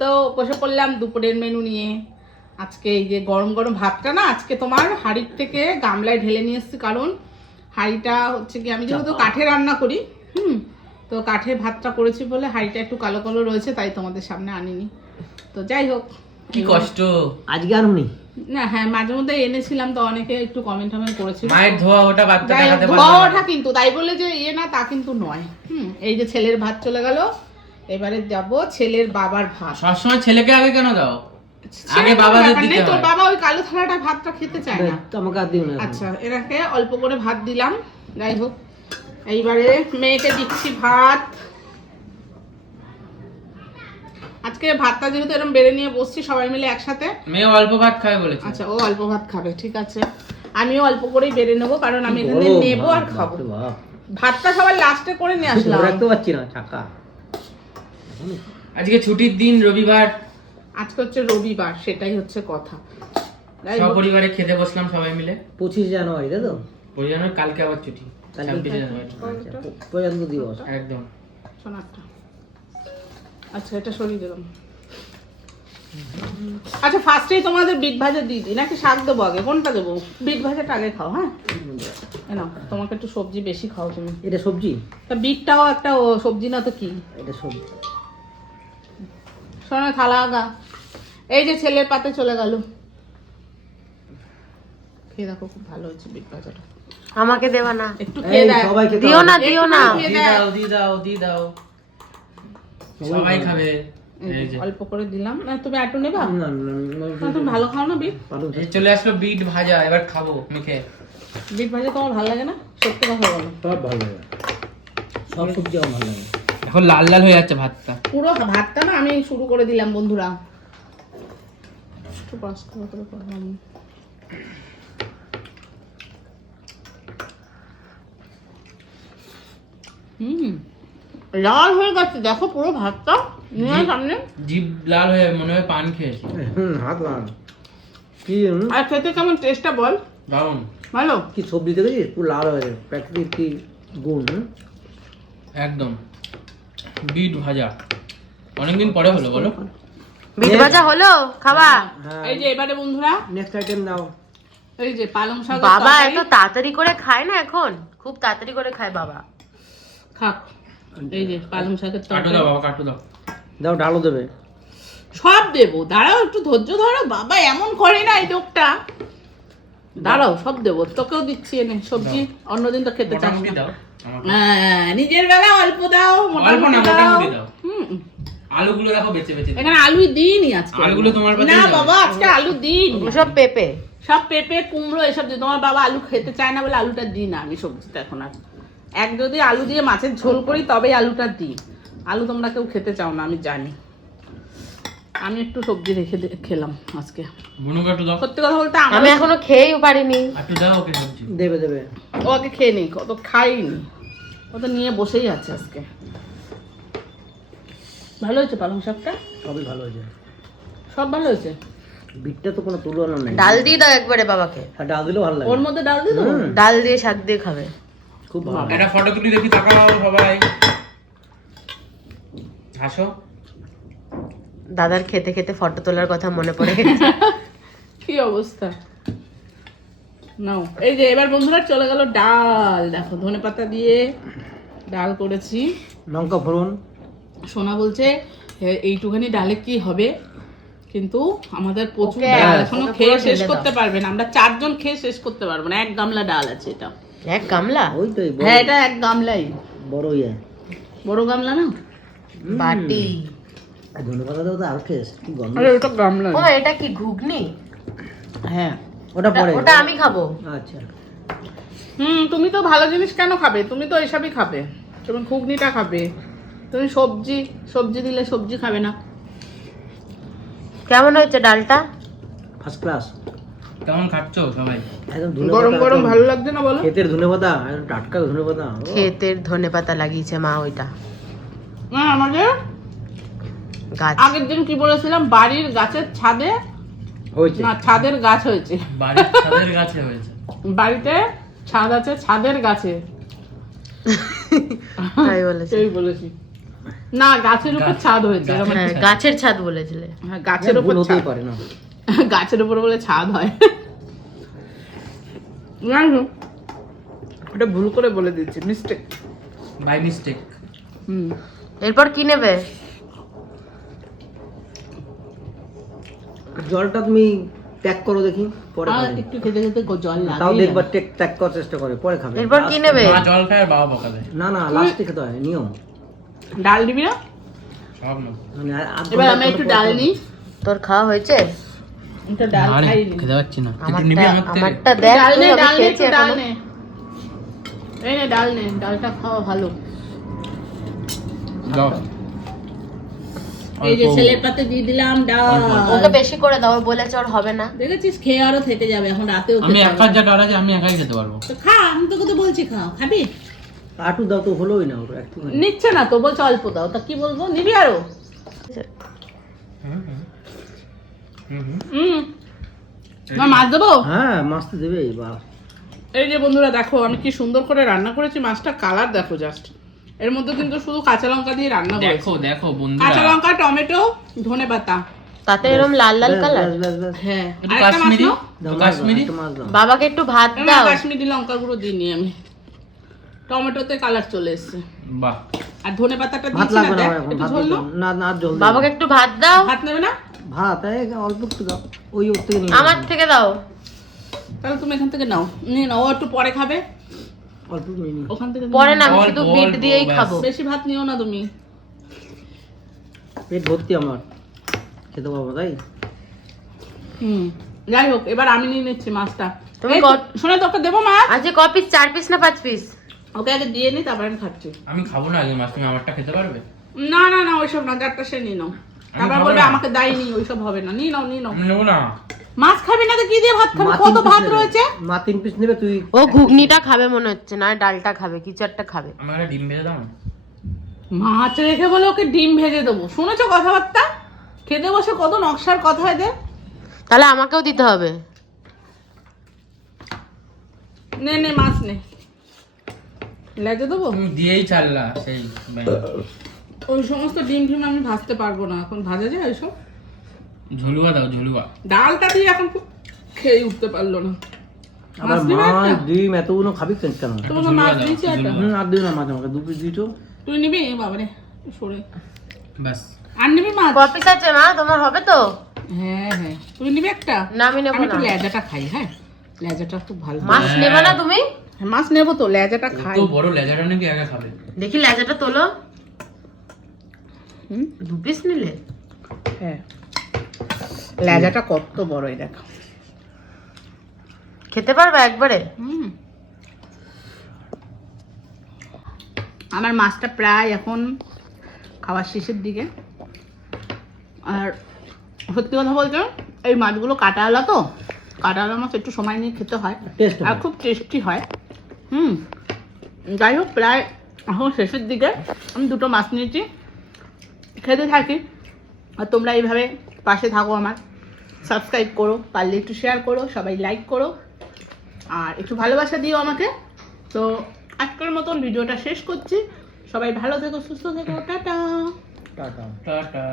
তো বসে পড়লাম দুপুরের মেনু নিয়ে। আজকে এই যে গরম গরম ভাতটা না আজকে তোমার হাঁড়ির থেকে গামলায় ঢেলে নিয়ে এসেছি। কারণ হাঁড়িটা হচ্ছে কি আমি যেহেতু কাঠে রান্না করি হুম তো কাঠে ভাতটা করেছি বলে হাঁড়িটা একটু কালো কালো রয়েছে তাই তোমাদের সামনে আনিনি। তো যাই হোক কি কষ্ট? আজকে আনুনি না হ্যাঁ মাঝে মধ্যে এনেছিলাম তো অনেকে একটু কমেন্ট টমেন্ট করেছিল। মায়ের ধোয়া ওটা বাচ্চা ধোয়া ওঠা কিন্তু তাই বলে যে ইয়ে না তা কিন্তু নয়। হুম এই যে ছেলের ভাত চলে গেল। এবারে যাব ছেলের বাবার ভাত। সবসময় ছেলেকে আগে কেন দাও? আগে বাবাদের দিতে তোর। বাবা ওই কালো থালাটা ভাতটা খেতে চায় না। তো আমাকে আর দিও না আচ্ছা এনাকে অল্প করে ভাত দিলাম। যাই হোক এইবারে মেয়েকে দিচ্ছি ভাত। আজকে ভাতটা যেহেতু এরকম বেড়ে নিয়ে বসছি সবাই মিলে একসাথে। মেয়ে অল্প ভাত খাবে বলেছে। আচ্ছা ও অল্প ভাত খাবে ঠিক আছে। আমিও অল্প করেই বেড়ে নেব কারণ আমি এখানে নেব আর খাব। ভাতটা সবার লাস্টে করে নিয়ে আসলাম। রাখতে পারছি না চাকা আজকে ছুটির দিন রবিবার। আজকে হচ্ছে রবিবার সেটাই হচ্ছে কথা। সপরিবারে খেতে বসলাম সবাই মিলে। পঁচিশ জানুয়ারি তাই তো? পরিজনের কালকে আবার ছুটি। জানুয়ারি। আচ্ছা, প্রজাতন্ত্র দিবস। একদম। সোনারটা। আচ্ছা এটা সরিয়ে দিলাম। আচ্ছা ফার্স্টেই তোমাদের বিট ভাজা দিয়ে দিই। নাকি শাক দেবো আগে? কোনটা দেবো? বিট ভাজাটা আগে খাও হ্যাঁ? নাও তোমাকে একটু সবজি বেশি খাও তুমি। এটা সবজি? তা বিটটাও একটা সবজি না তো কি? এটা সবজি। শোনো থালা আগা এই যে ছেলের পাতে চলে গেল। খেয়ে দেখো খুব ভালো হয়েছে বিট ভাজাটা। আমাকে দেবা না। একটু খেয়ে খেতে দিও না দিও না। দাও দিয়ে দাও দিয়ে দাও। সবাই খাবে। অল্প করে দিলাম। না তুমি একটু নেবা? না, তুমি ভালো খাও না বিট? এই চলে আসলো বিট ভাজা এবার খাব মুখে বিট ভাজা তোমার ভালো লাগে না? সত্যি কথা বলো। সব ভালো লাগে। সব সবজি আমার ভালো লাগে। এখন লাল লাল হয়ে যাচ্ছে ভাতটা। পুরো ভাতটা না আমি শুরু করে দিলাম বন্ধুরা। একটু পাস করে করে করলাম। হুম লাল হয়ে গেছে। দেখো পুরো ভাতটা নিয়ে সামনে। জিভ লাল হয়ে মনে হয় পান খেয়েছি। হুম হাত লাল। কি হুম, আর খেতে কেমন টেস্টটা বল? দারুণ ভালো? কি সবজি দেখেছিস পুরো লাল হয়ে গেছে। প্রাকৃতিক কি গুণ একদম। বিট ভাজা। অনেকদিন পরে হলো বলো। বিট ভাজা হলো? খাবা? হ্যাঁ। এই যে এবারে বন্ধুরা। নেক্সট আইটেম দাও এই যে পালং শাক বাবা এত তাড়াতাড়ি করে খায় না এখন? খুব তাড়াতাড়ি করে খায় বাবা। খাক। এই যে পালং শাকের কাটু দাও বাবা কাটু দাও। দাও ডালও দেবে। সব দেবো। দাঁড়াও একটু ধৈর্য ধরো। বাবা এমন করে না এই লোকটা। দাঁড়াও সব দেবো। তোকেও দিচ্ছি এনে সবজি। অন্যদিন তো খেতে চাস না। দাও। হ্যাঁ, নিজের বেলা অল্প দাও অল্প না, মোটামুটি দাও। হুম, আলুগুলো দেখো বেঁচে বেঁচে এখানে আলু দিইনি আজকে। আলুগুলো তোমার না বাবা আজকে আলু দিন সব পেঁপে। সব পেঁপে কুমড়ো এসব দিই তোমার বাবা আলু খেতে চায় না বলে আলুটা দিই না আমি সবজিটা এখন আর। এক যদি আলু দিয়ে মাছের ঝোল করি তবেই আলুটা দিই। আলু তোমরা কেউ খেতে চাও না আমি জানি। আমি একটু সবজি রেখে দে- খেলাম আজকে। দাও। সত্যি কথা বলতে আমি এখনও খেয়েও পারিনি। দাও ওকে দেবে দেবে। ও আগে খেয়ে নি ও তো খাইনি ও তো নিয়ে বসেই আছে আজকে। ভালো হয়েছে পালং শাকটা? সবই ভালো হয়েছে। সব ভালো হয়েছে? বিটটা তো কোনো তুলনা নেই। ডাল দিয়ে দাও একবারে বাবাকে। আর ডাল দিলেও ভালো লাগে। ওর মধ্যে ডাল দিয়ে হুম, ডাল দিয়ে শাক দিয়ে খাবে। খুব ভালো। একটা ফটো তুলি দেখি তাকাও সবাই। হাসো দাদার খেতে খেতে ফটো তোলার কথা মনে পড়ে কি অবস্থা? নাও এই যে এবার বন্ধুরা চলে গেল ডাল। দেখো ধনে পাতা দিয়ে ডাল করেছি। লঙ্কা ফোড়ন। সোনা বলছে এইটুখানি ডালে কি হবে? কিন্তু আমাদের প্রচুর ডাল এখনও খেয়ে শেষ করতে পারবে না। আমরা চারজন খেয়ে শেষ করতে পারব না। এক গামলা ডাল আছে এটা। এক গামলা? ওই তো বড়- হ্যাঁ এটা এক গামলাই। বড় ইয়ে। বড় গামলা না? বাটি। আর দাও তো আর খেস কি গন্ধ আরে ওটা গামলা। ও এটা কি ঘুগনি? হ্যাঁ ওটা পরে। ওটা আমি খাব। আচ্ছা। হুম তুমি তো ভালো জিনিস কেন খাবে? তুমি তো এসবই খাবে। তুমি ঘুগনিটা খাবে। তুমি সবজি সবজি দিলে সবজি খাবে না। কেমন হয়েছে ডালটা? ফার্স্ট ক্লাস কেমন খাচ্ছ সবাই? গরম গরম ভালো লাগছে না বলো? ক্ষেতের ধনে পাতা টাটকা ধনে পাতা ক্ষেতের ধনে পাতা লাগিয়েছে মা ওইটা। আমাদের? গাছ। আগের দিন কি বলেছিলাম? বাড়ির গাছের ছাদে হয়েছে। না ছাদের গাছ হয়েছে। বাড়ির ছাদের গাছে হয়েছে। বাড়িতে ছাদ আছে ছাদের গাছে। তাই বলেছে। বলেছি। না গাছের উপর ছাদ হয়েছে হ্যাঁ গাছের ছাদ বলেছিলে। হ্যাঁ, গাছের উপর ছাদ। পারে না। গাছের উপর বলে ছাদ হয়। ওটা ভুল করে বলে দিচ্ছি মিস্টেক বাই মিস্টেক হুম। এরপর কি নেবে? জলটা তুমি ত্যাগ করো দেখি পরে আর খাবে। একটু খেতে খেতে গো- জল তাও লাগে। দেখবার টেক ত্যাগ করার চেষ্টা করে পরে খাবে। এরপর কি নেবে? মা জল খায় আর বাবা বকা দেয়। না না লাস্টে খেতে হয় নিয়ম। ডাল দিবি না? সব না। মানে এবার আমি একটু ডাল। নিই। তোর খাওয়া হয়েছে? এটা ডাল খাইনি। খেতে পাচ্ছি না। একটু নিবি আমারটা দেখ ডাল নে ডাল নে ডাল নে। এই নে ডাল নে ডালটা খাওয়া ভালো। দাও এই যে ছেলের পাতে দিয়ে দিলাম ডাল। ওকে বেশি করে দাও ও বলেছে ওর হবে না। দেখেছিস খেয়ে আরও থেকে যাবে এখন রাতেও আমি একা যা ডাল আছে আমি একাই খেতে পারব। তো খা আমি তোকে তো বলছি খা খাবি? আটু দাও তো হলোই না একটু নিচ্ছে না তো বলছে অল্প দাও তা কি বলব? নিবি আরও? হুম মাছ দেবো? হ্যাঁ মাছ তো দেবেই বা এই যে বন্ধুরা দেখো আমি কি সুন্দর করে রান্না করেছি মাছটা কালার দেখো জাস্ট এর মধ্যে কিন্তু শুধু কাঁচা লঙ্কা দিয়ে রান্না দেখো দেখো কাঁচা লঙ্কা টমেটো ধনে পাতা। তাতে এরকম লাল লাল কালার। হ্যাঁ। কাশ্মীরি? কাশ্মীরি। বাবাকে একটু ভাত না, দাও। কাশ্মীরি লঙ্কা গুঁড়ো দিইনি আমি। টমেটোতে কালার চলে এসছে। বাহ। আর ধনে পাতাটা ভাত না লাগবে না একটু ঝোল। না না দেবে বাবাকে একটু ভাত দাও। ভাত নেবে না? ভাত এই অল্প একটু দাও। ওই ওর থেকে নিয়ে আমার থেকে দাও। তাহলে তুমি এখান থেকে নাও। নিয়ে নাও একটু পরে খাবে। অল্প ওখান থেকে পরে না আমি শুধু বিট দিয়েই খাব। বেশি ভাত নিও না তুমি। পেট ভর্তি আমার। খেতে পারব তাই? হুম যাই হোক এবার আমি নিয়ে নিচ্ছি মাছটা। তুমি শোনো তোকে দেবো মাছ? আজকে ক পিস চার পিস না পাঁচ পিস ওকে আগে দিয়ে নি তারপর আমি খাচ্ছি। আমি খাব না আগে মাছ তুমি আমারটা খেতে পারবে? না না না ওইসব না যারটা সে নিয়ে নাও। তারপর বলবে। আমাকে দেয়নি ওইসব হবে না। নিয়ে নাও নিয়ে নাও। নেব না। মাছ খাবি না তো কি দিয়ে ভাত খাবি? কত ভাত রয়েছে? মা তিন পিস নেবে তুই ও ঘুগনিটা খাবে মনে হচ্ছে না ডালটা খাবে কিছু একটা খাবে। আমার ডিম ভেজে দাও মাছ রেখে বলে ওকে ডিম ভেজে দেবো। শুনেছো কথাবার্তা? খেতে বসে কত নকশার কথা এদের? তাহলে আমাকেও দিতে হবে। নে নে মাছ নে। লেজে দেবো? দিয়েই ছাড়লা সেই। ওই সমস্ত ডিম ফিম আমি ভাজতে পারব না। এখন ভাজা যায় ওইসব ঝুলুয়া দাও ঝুলুয়া। ডালটা দিয়ে এখন খুব খেয়ে উঠতে পারল না। মাছ একটা? ডিম এতগুলো খাবি কেন? কেন তোমাকে ঝুলুয়া মাছ দিয়েছি একটা? আর দিও না মাছ আমাকে দু পিস দিটো তুই নিবি? বাবারে সরে। ব্যাস। আর নিবি মাছ? ক পিস আছে মা? তোমার হবে তো? হ্যাঁ হ্যাঁ। তুই নিবি একটা? না আমি নেব না। লেজাটা খাই হ্যাঁ? লেজাটা খুব ভালো। মাছ নেবে না তুমি? হ্যাঁ, মাছ নেব তো লেজাটা খাই। তো বড় লেজাটা নাকি একা খাবে? দেখি লেজাটা তোলো। দু পিস নিলে? হ্যাঁ। লেজাটা কত বড় এই দেখো। খেতে পারবে একবারে? হুম। আমার মাছটা প্রায় এখন খাওয়ার শেষের দিকে। আর সত্যি কথা বলতে এই মাছগুলো কাটাওয়ালা তো? কাটাওয়ালা মাছ একটু সময় নিয়ে খেতে হয়। আর খুব টেস্টি হয়। হুম। যাই হোক প্রায় এখন শেষের দিকে আমি দুটো মাছ নিয়েছি। খেতে থাকি আর তোমরা এইভাবে পাশে থাকো আমার। সাবস্ক্রাইব করো পারলে একটু শেয়ার করো সবাই লাইক করো। আর একটু ভালোবাসা দিও আমাকে। তো আজকের মতন ভিডিওটা শেষ করছি। সবাই ভালো থেকো সুস্থ থেকো টাটা। টাটা। টাটা।